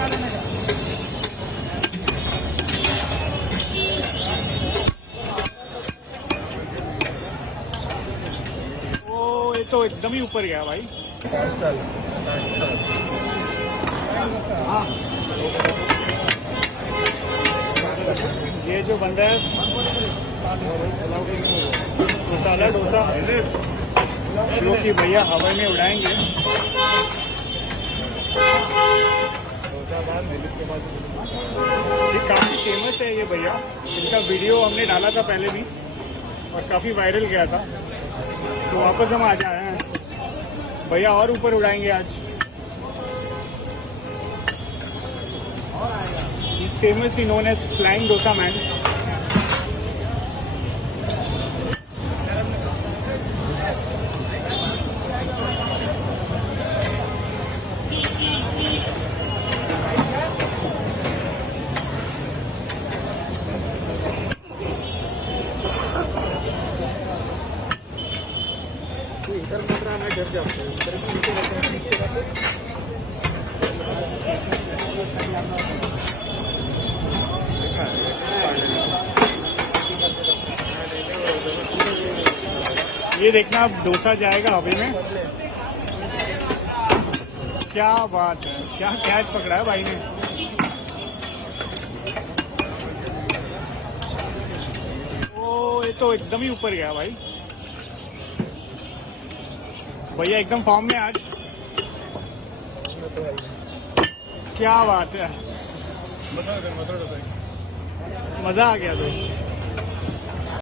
ओ ये तो एकदम ही ऊपर गया भाई। ये जो बंदा है मसाला डोसा जो कि भैया हवा में उड़ाएंगे। ये काफ़ी फेमस है ये भैया, इनका वीडियो हमने डाला था पहले भी और काफ़ी वायरल गया था। तो वापस हम आ जाए हैं भैया, और ऊपर उड़ाएंगे आज। He's famously known as Flying Dosa Man. इधर मत रहा, मैं डर जाता हूँ। इधर भी नीचे रहते हैं, नीचे रहते ये देखना, अब डोसा जाएगा हवे में। क्या बात है, क्या कैच पकड़ा है भाई ने। ओ ये तो एकदम ही ऊपर गया भाई। भैया एकदम फॉर्म में आज। क्या बात है, मजा आ गया दोस्त।